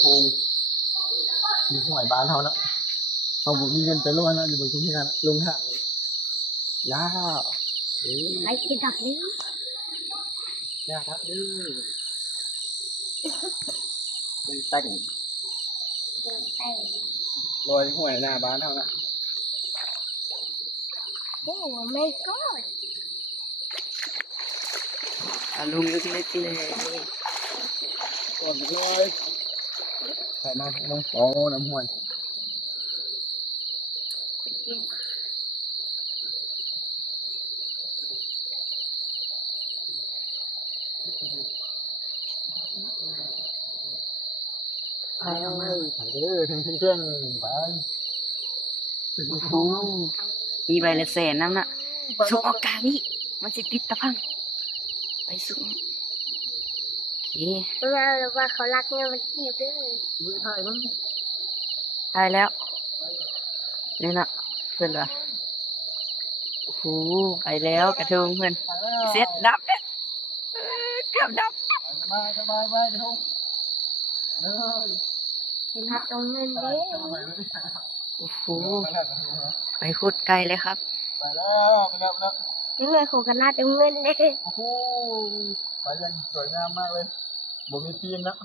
โฮงอยู่ที่หมายบ้านเขาแล้วเขาบุมีเงินไปล้วนแล้วอยู่บนทุ่งนาลงหางยาไอ้ที่ดับนี้ยาครับดื้อมันแต่งลอยห่วยหน้าบ้านเขานะโอ้ไม่ก็ลุงเล็กๆเลยก่อนเลยใส่มาลงโอ้น้ำห่วยไปเอาไปเด้อถึงเครื่องไปโอ้โหมีใบละแสนน้ำน่ะสุกออกกลางนี่มันสิติดตะพังไปสุกโอเคว่าเขารักเงินมันเก็บด้วยมือถ่ายมั้งได้แล้วนี่นะเพื่อนวะโอ้โหไปแล้วกระทงเพื่อนเสร็จดับเนี่ยเกือบดับสบายไปกระทงเลย เห็นรับตรงเงินเด้โอ้โหไปขุดไกลเลยครับไปแล้วยังไงโคกันหน้าตรงเงินเด้โอ้โหไปยังสวยงามมากเลยบ่มีปีนนะ